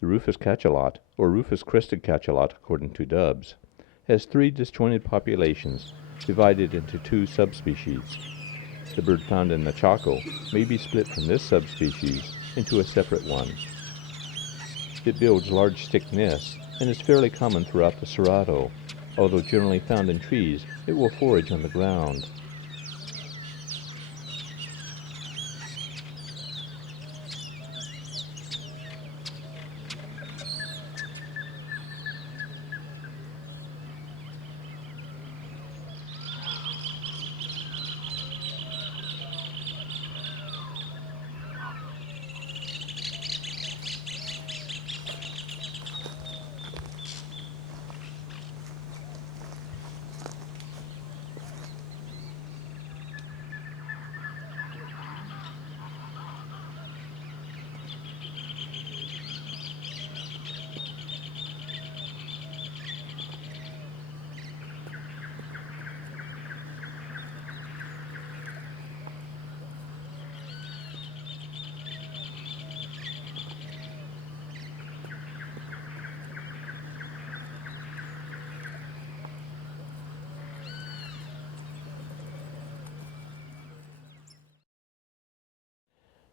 The Rufous cacholote, or Rufous-crested cacholote according to Dubs, has three disjointed populations divided into two subspecies. The bird found in the Chaco may be split from this subspecies into a separate one. It builds large stick nests and is fairly common throughout the Cerrado. Although generally found in trees, it will forage on the ground.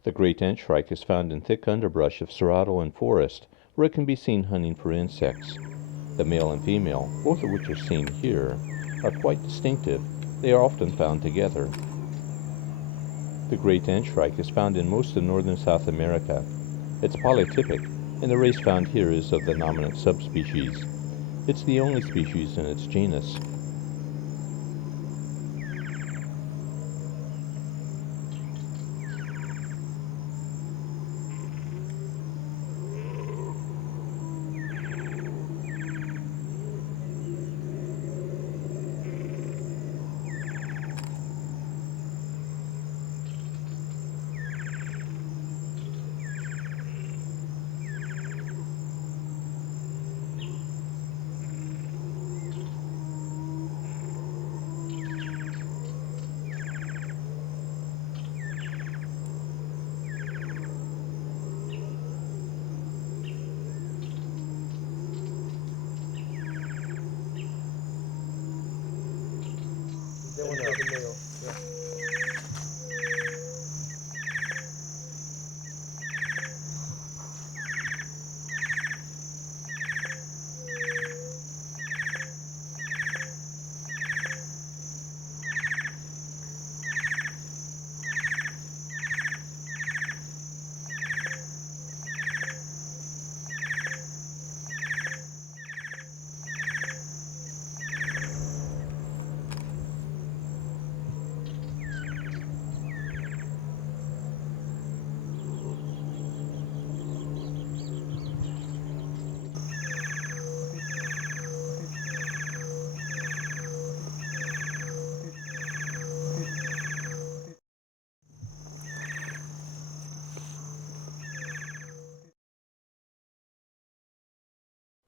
The great Antshrike is found in thick underbrush of cerrado and forest, where it can be seen hunting for insects. The male and female, both of which are seen here, are quite distinctive. They are often found together. The great Antshrike is found in most of northern South America. It's polytypic, and the race found here is of the nominate subspecies. It's the only species in its genus.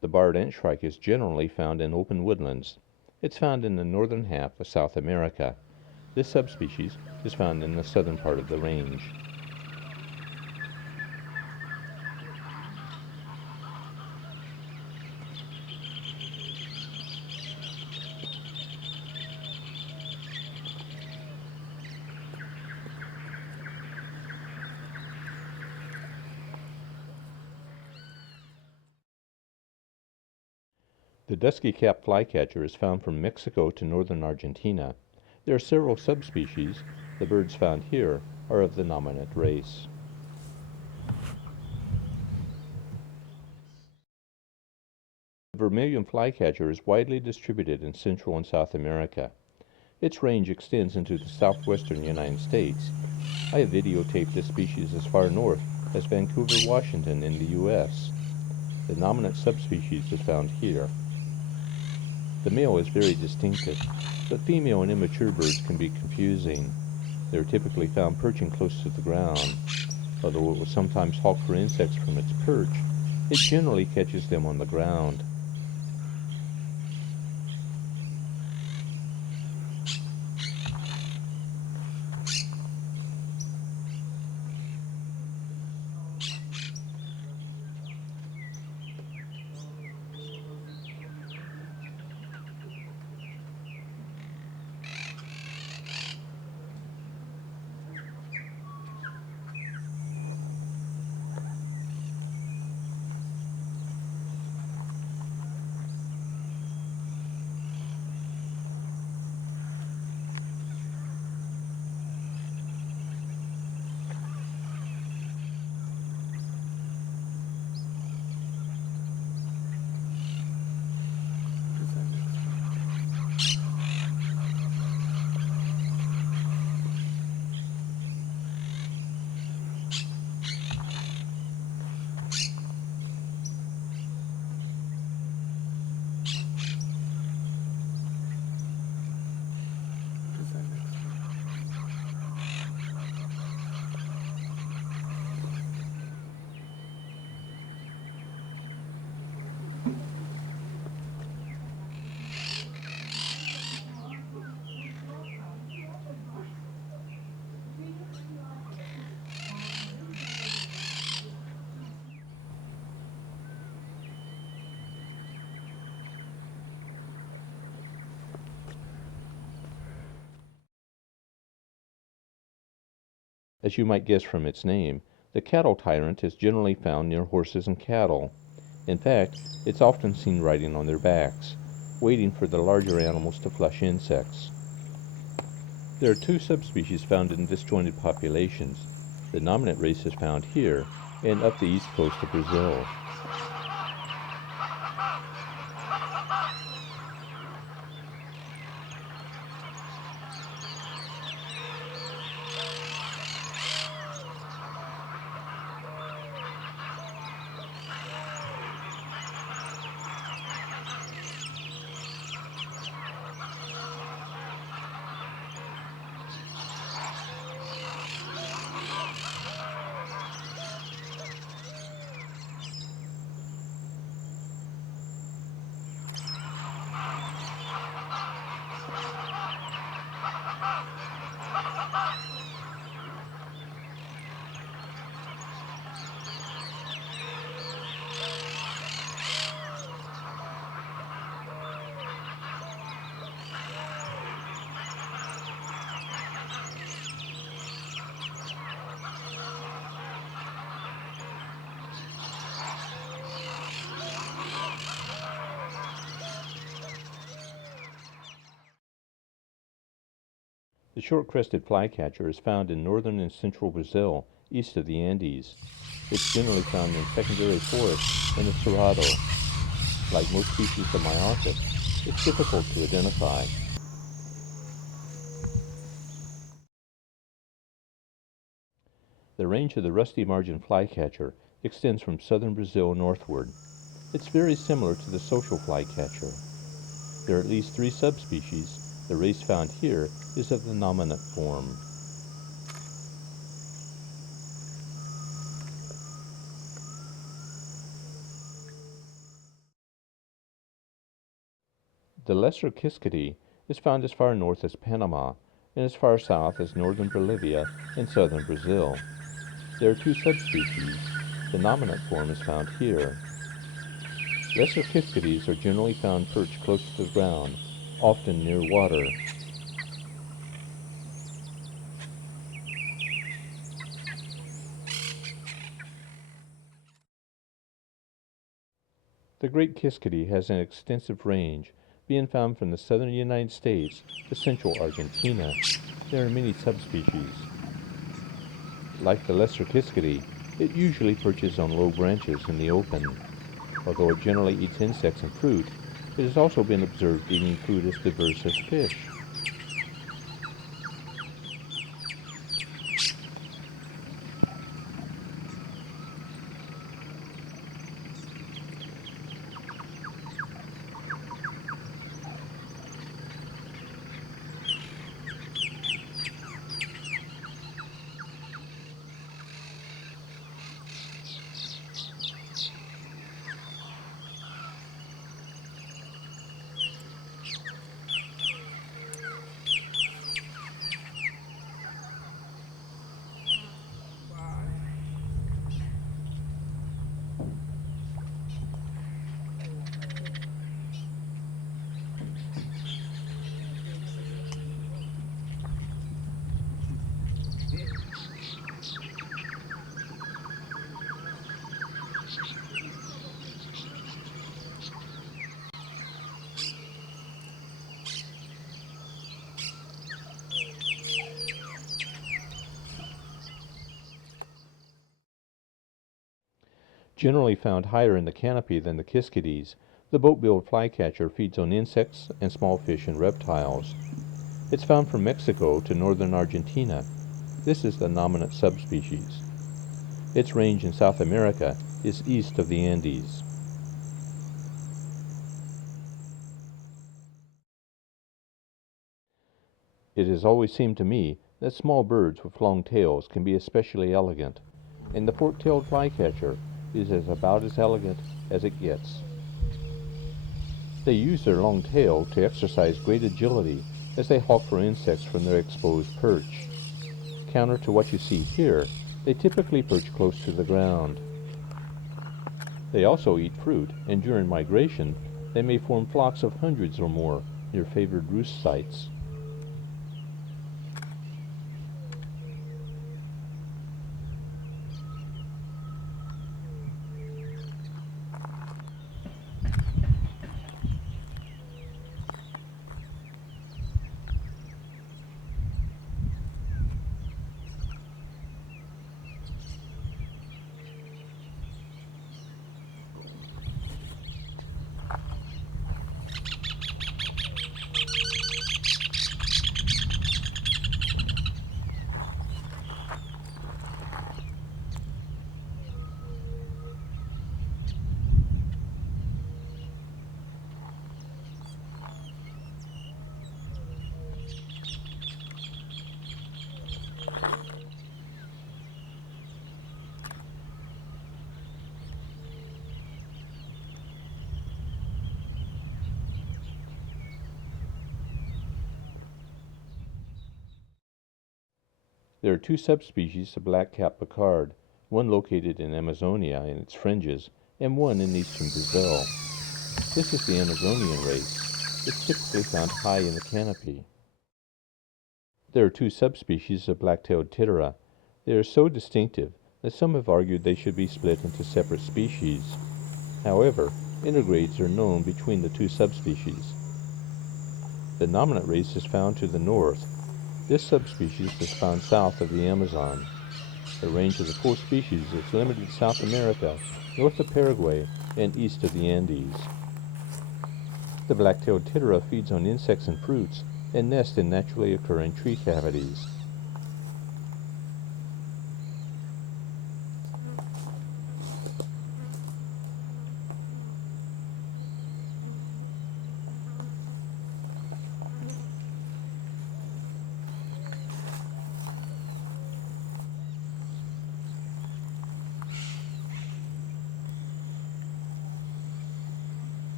The barred Antshrike is generally found in open woodlands. It's found in the northern half of South America. This subspecies is found in the southern part of the range. The Dusky-capped flycatcher is found from Mexico to northern Argentina. There are several subspecies. The birds found here are of the nominate race. The Vermillion flycatcher is widely distributed in Central and South America. Its range extends into the southwestern United States. I have videotaped this species as far north as Vancouver, Washington in the U.S. The nominate subspecies is found here. The male is very distinctive, but female and immature birds can be confusing. They are typically found perching close to the ground. Although it will sometimes hawk for insects from its perch, it generally catches them on the ground. As you might guess from its name, the cattle tyrant is generally found near horses and cattle. In fact, it's often seen riding on their backs, waiting for the larger animals to flush insects. There are two subspecies found in disjointed populations. The dominant race is found here and up the east coast of Brazil. The short-crested flycatcher is found in northern and central Brazil, east of the Andes. It's generally found in secondary forests and the Cerrado. Like most species of Myothis, it's difficult to identify. The range of the rusty-margined flycatcher extends from southern Brazil northward. It's very similar to the social flycatcher. There are at least 3 subspecies. The race found here is of the nominate form. The lesser Kiskadee is found as far north as Panama and as far south as northern Bolivia and southern Brazil. There are 2 subspecies. The nominate form is found here. Lesser Kiskadees are generally found perched close to the ground, often near water. The great Kiskadee has an extensive range, being found from the southern United States to central Argentina. There are many subspecies. Like the lesser Kiskadee, it usually perches on low branches in the open. Although it generally eats insects and fruit, it has also been observed eating food as diverse as fish. Generally found higher in the canopy than the Kiskadees, the boat-billed flycatcher feeds on insects and small fish and reptiles. It's found from Mexico to northern Argentina. This is the nominate subspecies. Its range in South America is east of the Andes. It has always seemed to me that small birds with long tails can be especially elegant, and the fork-tailed flycatcher is about as elegant as it gets. They use their long tail to exercise great agility as they hawk for insects from their exposed perch. Counter to what you see here, they typically perch close to the ground. They also eat fruit, and during migration, they may form flocks of hundreds or more near favored roost sites. There are two subspecies of black-capped Becard, one located in Amazonia and its fringes, and one in eastern Brazil. This is the Amazonian race. It's typically found high in the canopy. There are two subspecies of black-tailed Tityra. They are so distinctive that some have argued they should be split into separate species. However, intergrades are known between the two subspecies. The dominant race is found to the north. This subspecies is found south of the Amazon. The range of the full species is limited to South America, north of Paraguay, and east of the Andes. The black-tailed Tityra feeds on insects and fruits, and nests in naturally occurring tree cavities.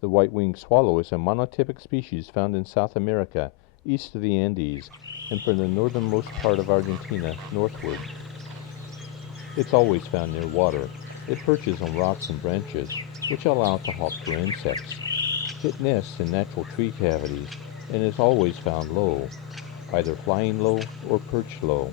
The white-winged swallow is a monotypic species found in South America, east of the Andes, and from the northernmost part of Argentina northward. It's always found near water. It perches on rocks and branches, which allow it to hawk for insects. It nests in natural tree cavities, and is always found low, either flying low or perched low.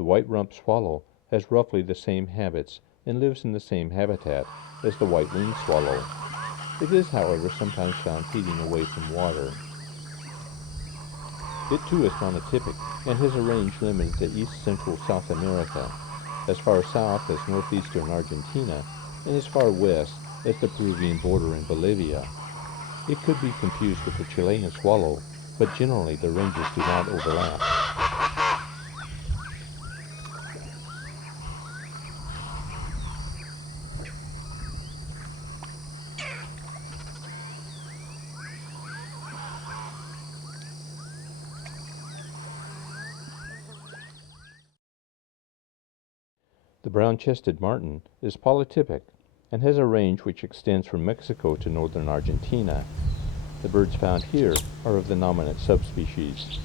The white-rumped swallow has roughly the same habits and lives in the same habitat as the white-winged swallow. It is, however, sometimes found feeding away from water. It too is monotypic and has a range limited to east-central South America, as far south as northeastern Argentina, and as far west as the Peruvian border in Bolivia. It could be confused with the Chilean swallow, but generally the ranges do not overlap. The brown-chested martin is polytypic and has a range which extends from Mexico to northern Argentina. The birds found here are of the nominate subspecies.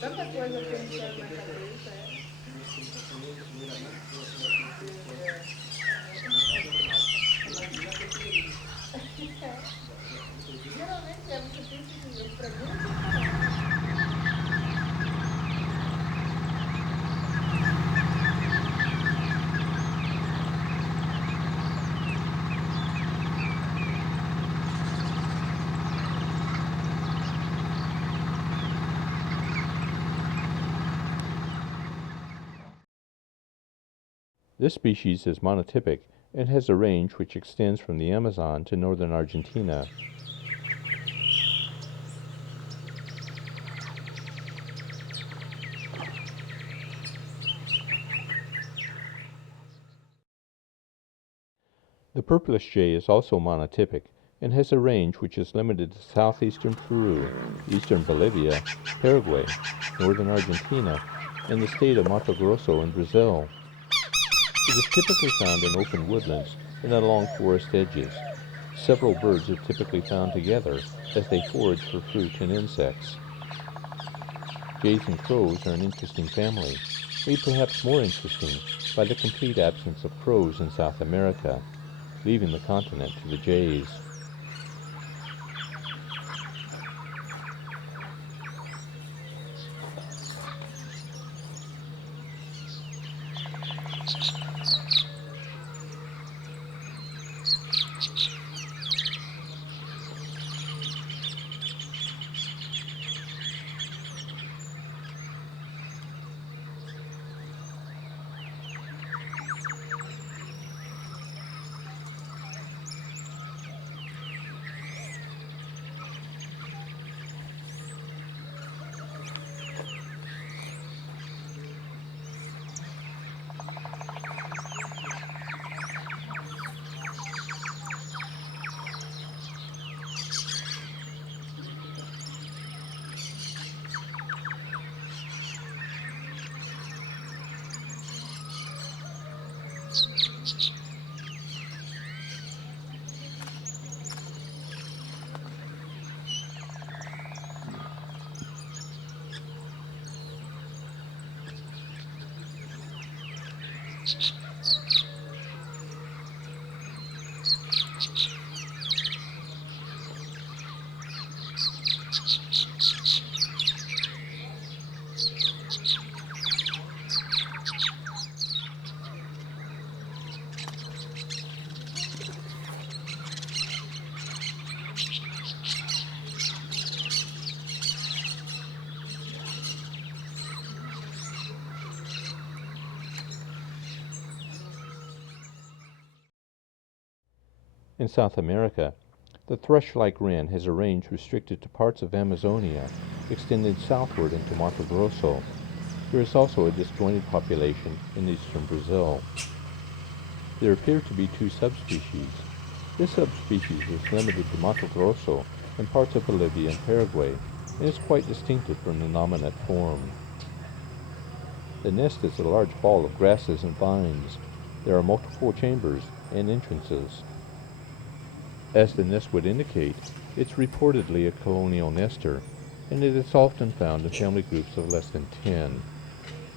Tanta coisa pensando na cabeça, Geralmente você pensa que eu pergunto. This species is monotypic and has a range which extends from the Amazon to northern Argentina. The purplish jay is also monotypic and has a range which is limited to southeastern Peru, eastern Bolivia, Paraguay, northern Argentina, and the state of Mato Grosso in Brazil. It is typically found in open woodlands and along forest edges. Several birds are typically found together as they forage for fruit and insects. Jays and crows are an interesting family, made perhaps more interesting by the complete absence of crows in South America, leaving the continent to the jays. In South America, the thrush-like wren has a range restricted to parts of Amazonia, extending southward into Mato Grosso. There is also a disjointed population in eastern Brazil. There appear to be two subspecies. This subspecies is limited to Mato Grosso and parts of Bolivia and Paraguay, and is quite distinctive from the nominate form. The nest is a large ball of grasses and vines. There are multiple chambers and entrances. As the nest would indicate, it's reportedly a colonial nester, and it is often found in family groups of less than 10.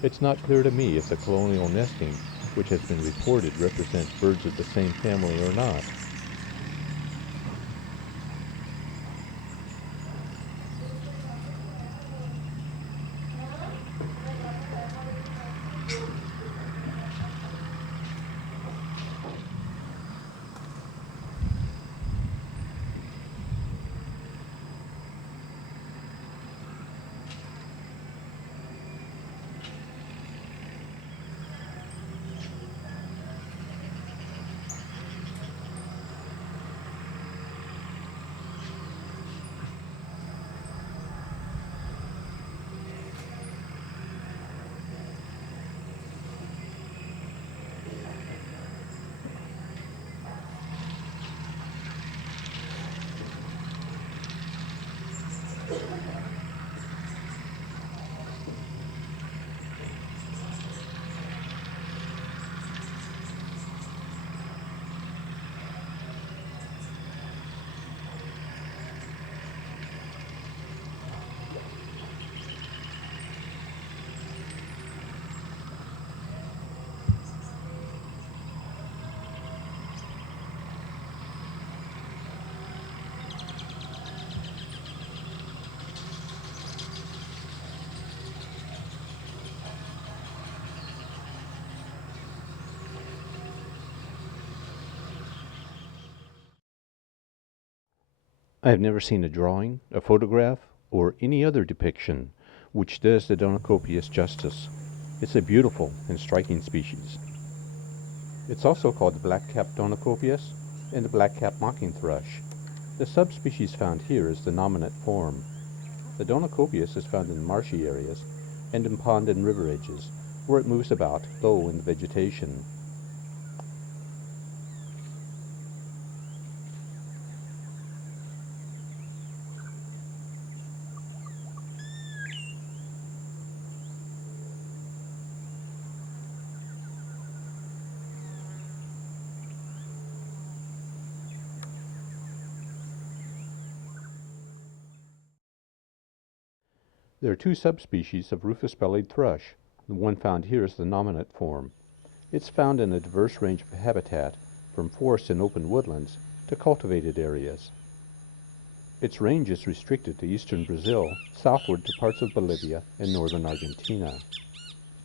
It's not clear to me if the colonial nesting, which has been reported, represents birds of the same family or not. I have never seen a drawing, a photograph, or any other depiction which does the Donacobius justice. It's a beautiful and striking species. It's also called the black-capped Donacobius and the black-capped mocking thrush. The subspecies found here is the nominate form. The Donacobius is found in marshy areas and in pond and river edges, where it moves about low in the vegetation. There are two subspecies of Rufous-bellied thrush. The one found here is the nominate form. It's found in a diverse range of habitat, from forests and open woodlands to cultivated areas. Its range is restricted to eastern Brazil, southward to parts of Bolivia and northern Argentina.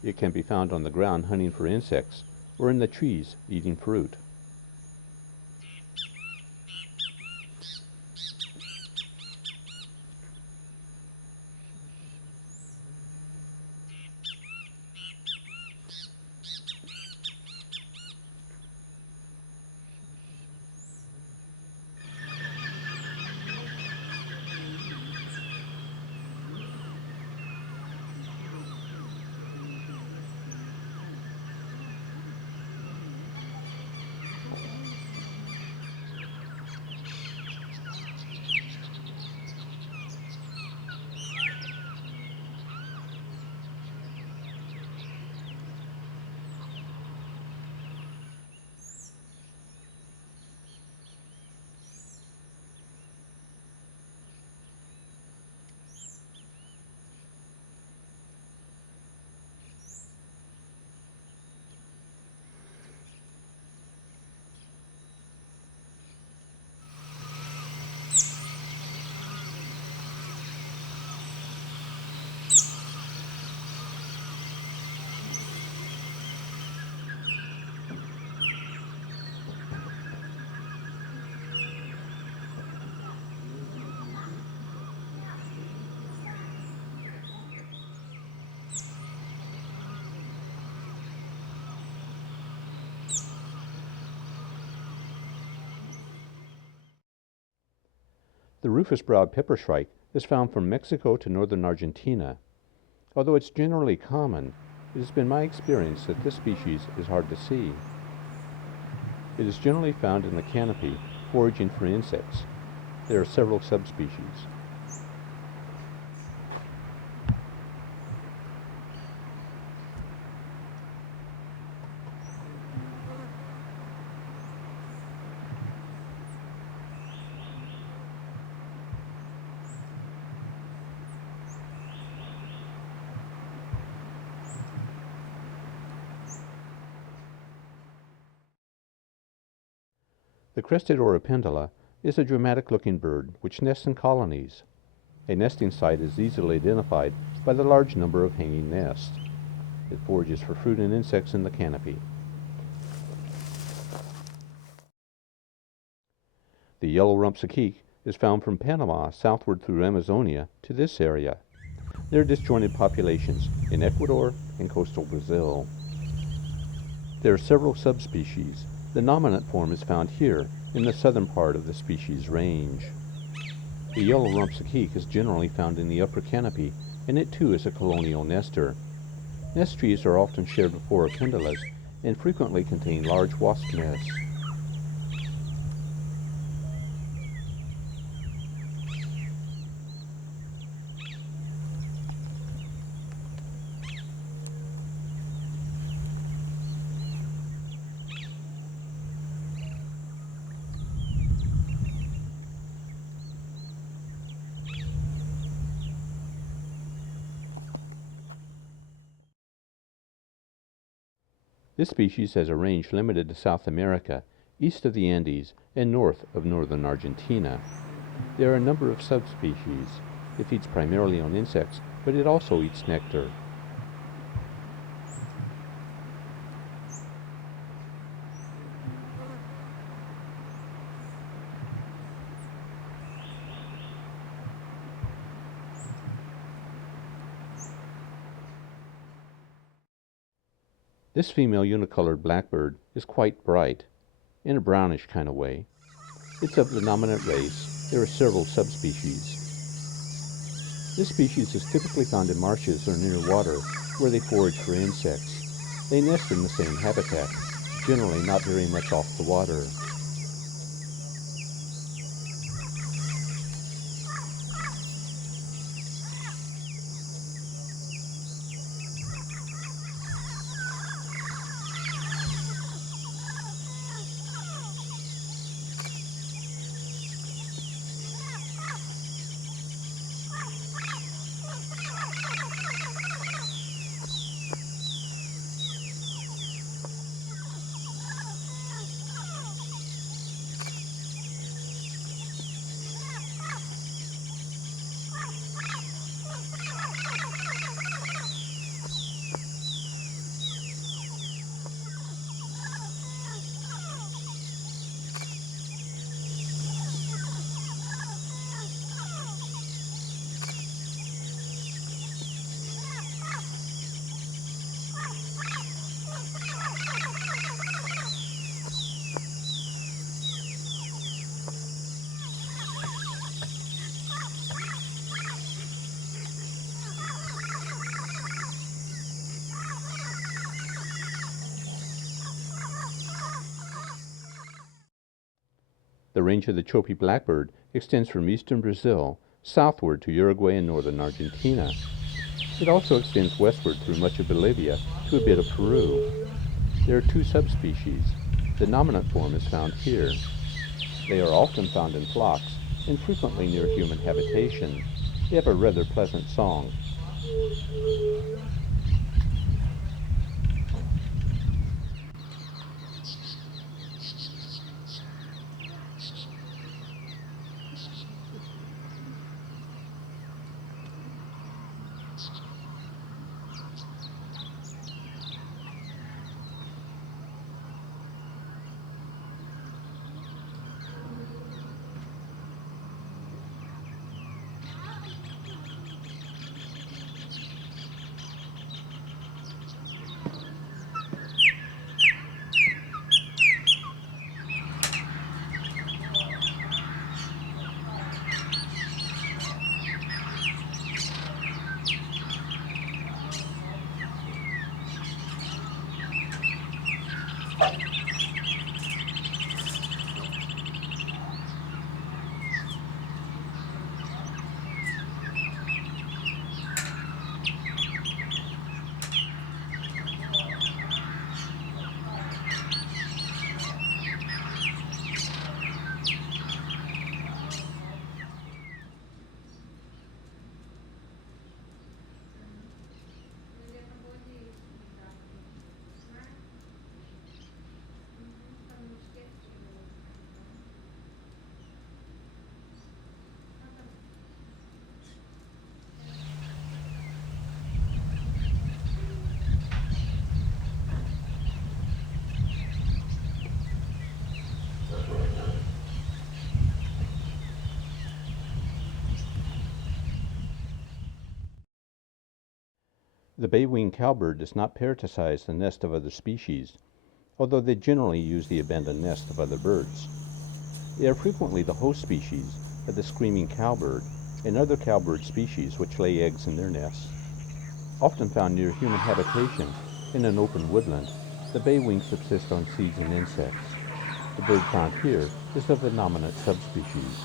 It can be found on the ground hunting for insects, or in the trees eating fruit. The Rufous-browed Peppershrike is found from Mexico to northern Argentina. Although it's generally common, it has been my experience that this species is hard to see. It is generally found in the canopy, foraging for insects. There are several subspecies. The crested Oropendola is a dramatic-looking bird which nests in colonies. A nesting site is easily identified by the large number of hanging nests. It forages for fruit and insects in the canopy. The Yellow-rump Cacique is found from Panama southward through Amazonia to this area. There are disjointed populations in Ecuador and coastal Brazil. There are several subspecies. The nominate form is found here in the southern part of the species range. The Yellow-rump Cacique is generally found in the upper canopy, and it too is a colonial nester. Nest trees are often shared with Oropendolas and frequently contain large wasp nests. This species has a range limited to South America, east of the Andes, and north of northern Argentina. There are a number of subspecies. It feeds primarily on insects, but it also eats nectar. This female unicolored blackbird is quite bright, in a brownish kind of way. It's of the nominate race. There are several subspecies. This species is typically found in marshes or near water, where they forage for insects. They nest in the same habitat, generally not very much off the water. The range of the Chopi blackbird extends from eastern Brazil southward to Uruguay and northern Argentina. It also extends westward through much of Bolivia to a bit of Peru. There are two subspecies. The nominate form is found here. They are often found in flocks and frequently near human habitation. They have a rather pleasant song. The bay-winged cowbird does not parasitize the nest of other species, although they generally use the abandoned nest of other birds. They are frequently the host species of the screaming cowbird and other cowbird species which lay eggs in their nests. Often found near human habitation in an open woodland, the bay-wings subsist on seeds and insects. The bird found here is of the nominate subspecies.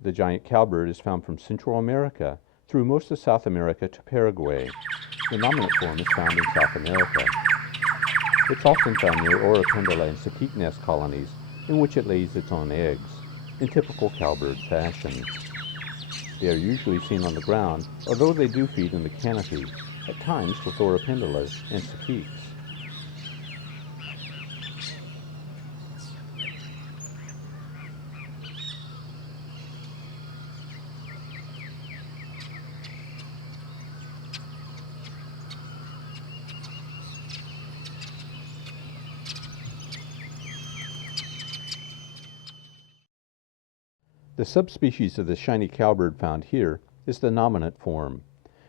The giant cowbird is found from Central America through most of South America to Paraguay. The nominate form is found in South America. It's often found near Oropendola and Cacique nest colonies, in which it lays its own eggs, in typical cowbird fashion. They are usually seen on the ground, although they do feed in the canopy, at times with Oropendolas and Caciques. The subspecies of the shiny cowbird found here is the nominate form.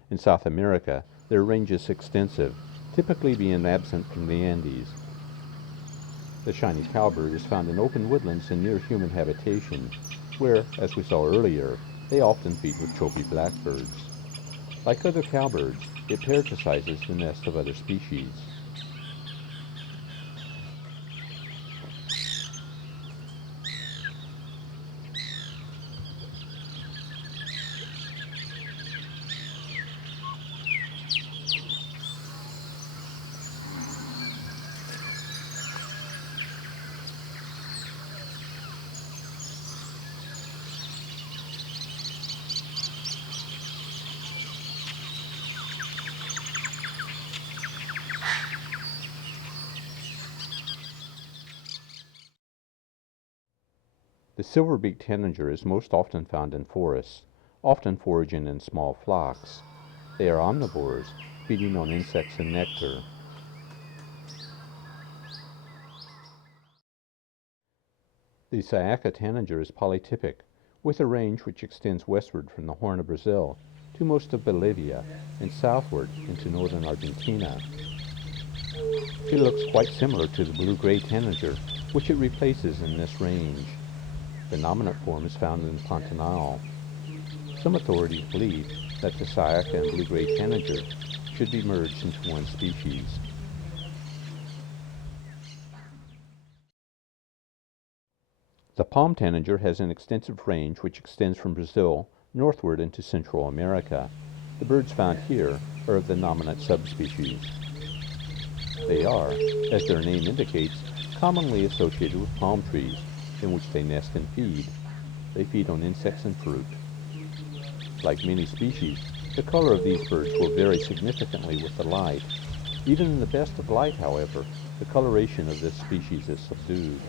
In South America, their range is extensive, typically being absent from the Andes. The shiny cowbird is found in open woodlands and near human habitation, where, as we saw earlier, they often feed with Chopi blackbirds. Like other cowbirds, it parasitizes the nests of other species. The silver-beaked tanager is most often found in forests, often foraging in small flocks. They are omnivores, feeding on insects and nectar. The Sayaka tanager is polytypic, with a range which extends westward from the Horn of Brazil to most of Bolivia and southward into northern Argentina. It looks quite similar to the blue-gray tanager, which it replaces in this range. The nominate form is found in the Pantanal. Some authorities believe that the Sayaka and blue-gray tanager should be merged into one species. The palm tanager has an extensive range which extends from Brazil northward into Central America. The birds found here are of the nominate subspecies. They are, as their name indicates, commonly associated with palm trees, in which they nest and feed. They feed on insects and fruit. Like many species, the color of these birds will vary significantly with the light. Even in the best of light, however, the coloration of this species is subdued.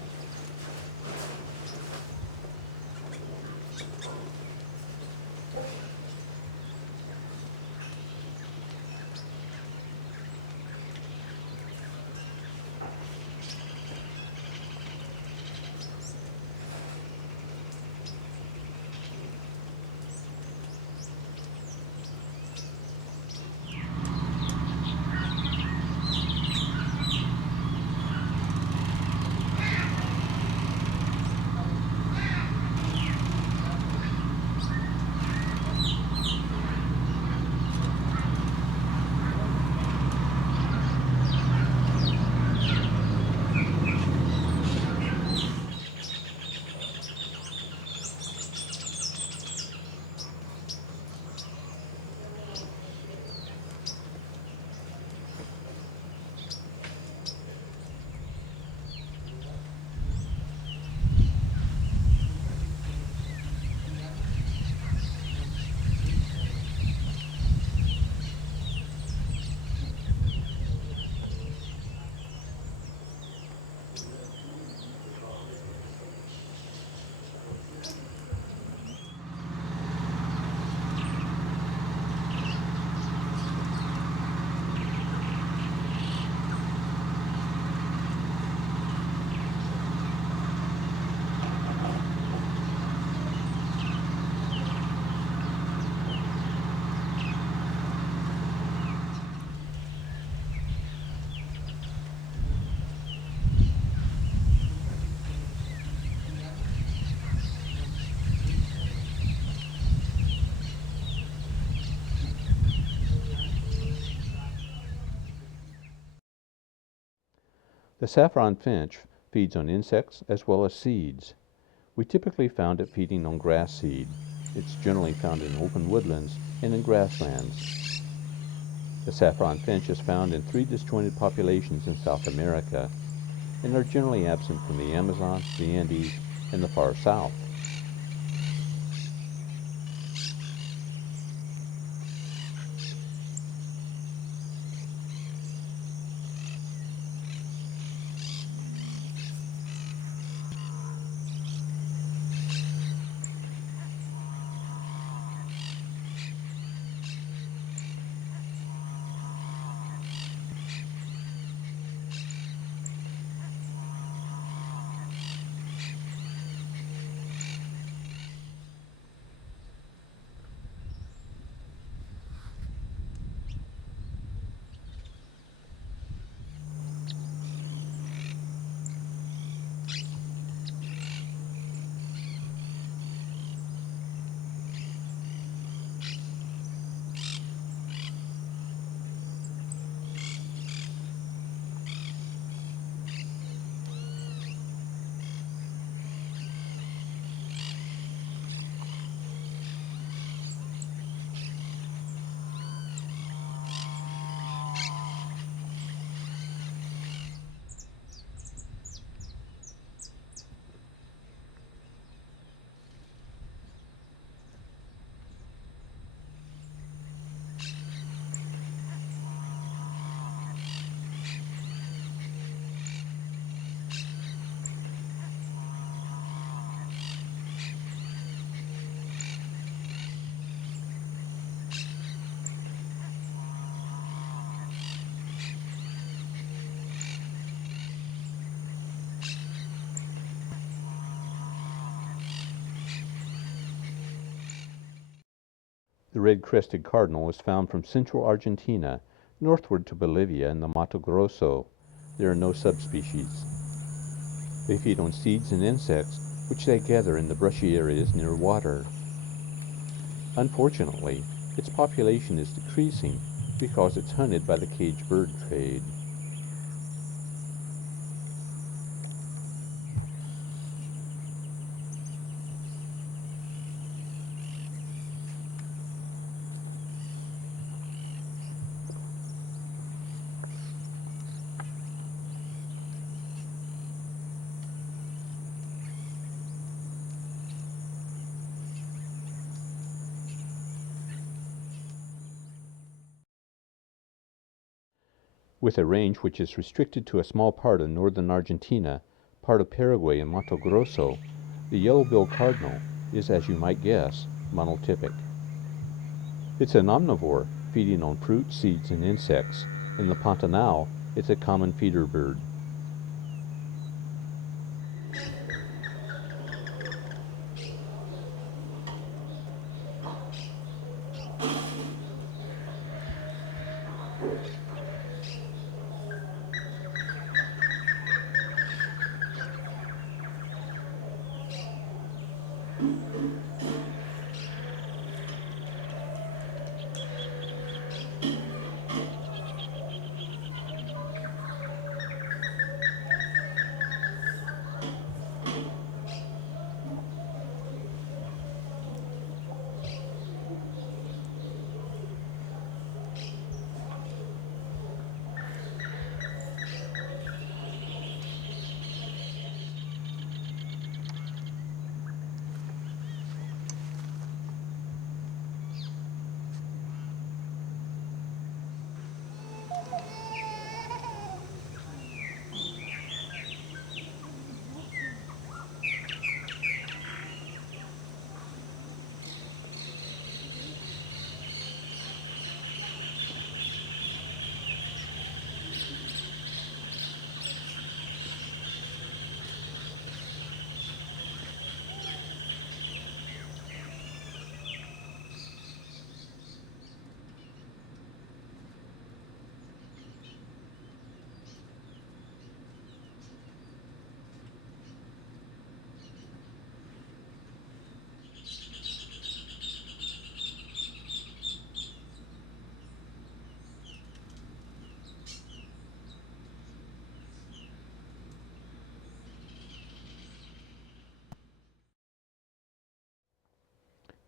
The saffron finch feeds on insects as well as seeds. We typically found it feeding on grass seed. It's generally found in open woodlands and in grasslands. The saffron finch is found in 3 disjointed populations in South America, and are generally absent from the Amazon, the Andes, and the far south. The red-crested cardinal is found from central Argentina northward to Bolivia and the Mato Grosso. There are no subspecies. They feed on seeds and insects, which they gather in the brushy areas near water. Unfortunately, its population is decreasing because it's hunted by the caged bird trade. With a range which is restricted to a small part of northern Argentina, part of Paraguay and Mato Grosso, the yellow-billed cardinal is, as you might guess, monotypic. It's an omnivore, feeding on fruit, seeds, and insects. In the Pantanal, it's a common feeder bird.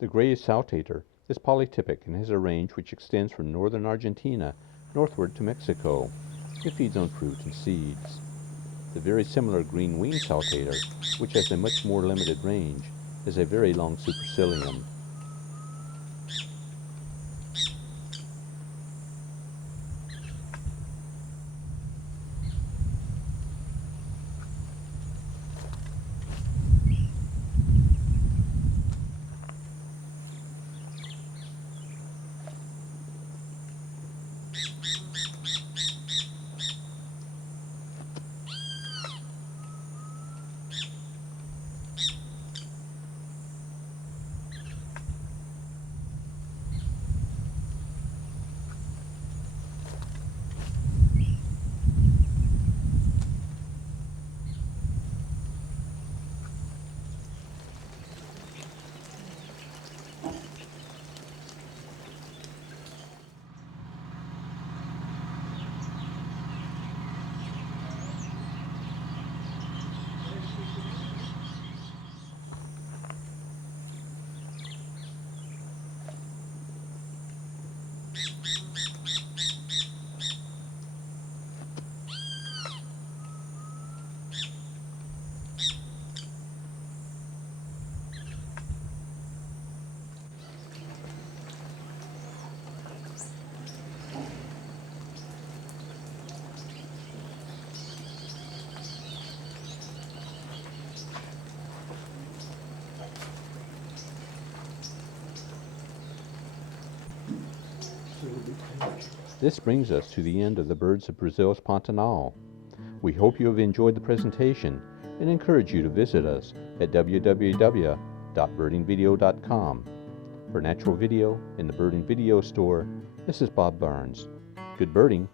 The gray saltator is polytypic and has a range which extends from northern Argentina northward to Mexico. It feeds on fruit and seeds. The very similar green-winged saltator, which has a much more limited range, has a very long supercilium. This brings us to the end of the Birds of Brazil's Pantanal. We hope you have enjoyed the presentation and encourage you to visit us at www.birdingvideo.com. For Natural Video in the Birding Video Store, this is Bob Barnes. Good birding!